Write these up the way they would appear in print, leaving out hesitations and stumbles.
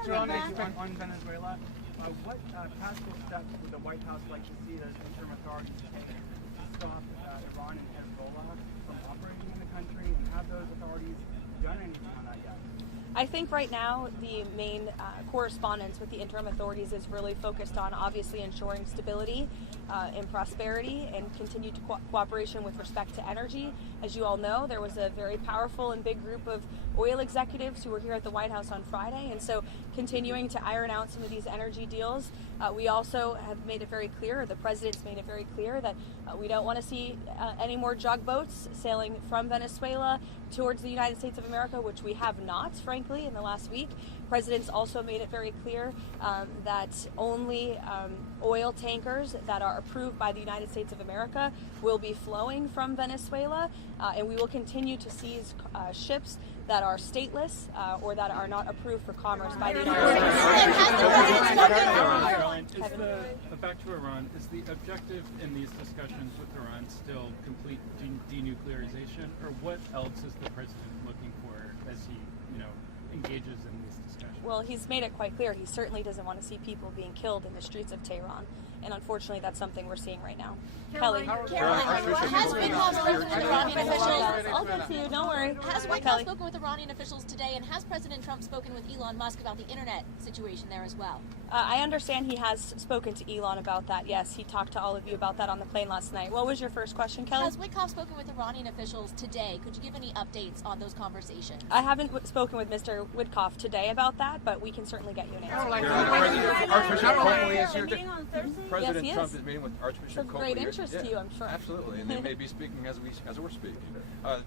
On Venezuela, what practical steps would the White House like to see the interim authorities take to stop Iran and Hezbollah from operating in the country, and have those authorities done anything on that yet? I think right now the main correspondence with the interim authorities is really focused on obviously ensuring stability and prosperity and continued cooperation with respect to energy. As you all know, there was a very powerful and big group of oil executives who were here at the White House on Friday, and so continuing to iron out some of these energy deals. We also have made it very clear, the president's made it very clear, that we don't want to see any more jug boats sailing from Venezuela towards the United States of America, which we have not, frankly, in the last week. President's also made it very clear that only oil tankers that are approved by the United States of America will be flowing from Venezuela, and we will continue to seize ships that are stateless or that are not approved for commerce by the United States. Back to Iran, is the objective in these discussions with Iran still complete denuclearization, or what else is the president looking for as he, engages in these discussions? Well, he's made it quite clear he certainly doesn't want to see people being killed in the streets of Tehran, and unfortunately that's something we're seeing right now. Kelly. Has Wickoff spoken with Iranian officials? I'll get to you, don't worry. Has Wickoff spoken with Iranian officials today, and has President Trump spoken with Elon Musk about the internet situation there as well? I understand he has spoken to Elon about that, yes. He talked to all of you about that on the plane last night. What was your first question, Kelly? Has Wickoff spoken with Iranian officials today? Could you give any updates on those conversations? I haven't spoken with Mr. Witkoff today about that, but we can certainly get you an answer. President Trump is meeting with Archbishop Copley. Great interest to you, I'm sure. Absolutely, and they may be speaking as we're speaking.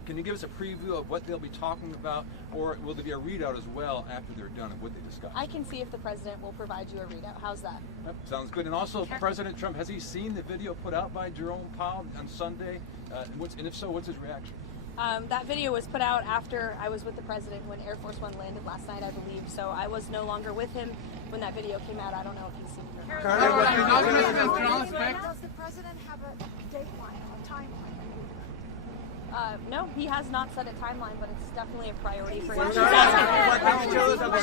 Can you give us a preview of what they'll be talking about, or will there be a readout as well after they're done of what they discuss? I can see if the president will provide you a readout. How's that? Yep, sounds good. And also, President Trump, has he seen the video put out by Jerome Powell on Sunday? And if so, what's his reaction? That video was put out after I was with the president when Air Force One landed last night, I believe. So I was no longer with him when that video came out. I don't know if he's seen it or not. Does the president have a dateline, a timeline? No, he has not set a timeline, but it's definitely a priority for him.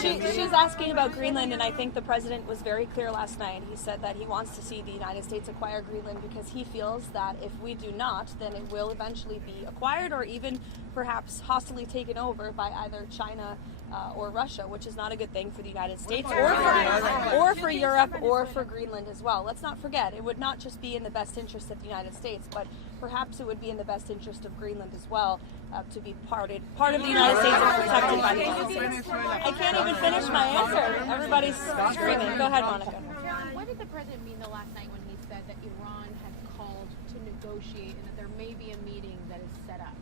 She's asking about Greenland, and I think the president was very clear last night. He said that he wants to see the United States acquire Greenland because he feels that if we do not, then it will eventually be acquired or even perhaps hostily taken over by either China or Russia, which is not a good thing for the United States or for Europe or for Greenland as well. Let's not forget, it would not just be in the best interest of the United States, but perhaps it would be in the best interest of Greenland as well to be part of the United States and protected by the United States. I can't even finish my answer. Everybody's screaming. Go ahead, Monica. What did the president mean the last night when he said that Iran had called to negotiate and that there may be a meeting that is set up?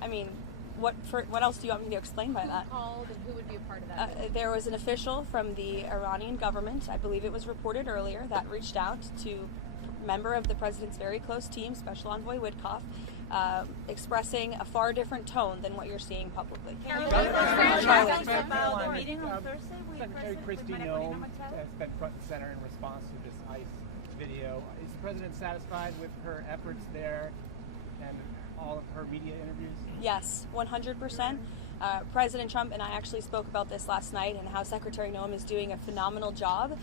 I mean, what else do you want me to explain by that? Who called and who would be a part of that? There was an official from the Iranian government, I believe it was reported earlier, that reached out to a member of the president's very close team, Special Envoy Witkoff, expressing a far different tone than what you're seeing publicly. About the meeting on Thursday, Secretary Kristi Noem has been front and center in response to this ICE video. Is the president satisfied with her efforts there and all of her media interviews? Yes, 100%. President Trump and I actually spoke about this last night and how Secretary Noem is doing a phenomenal job,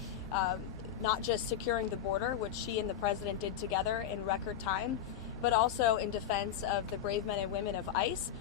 not just securing the border, which she and the president did together in record time, but also in defense of the brave men and women of ICE,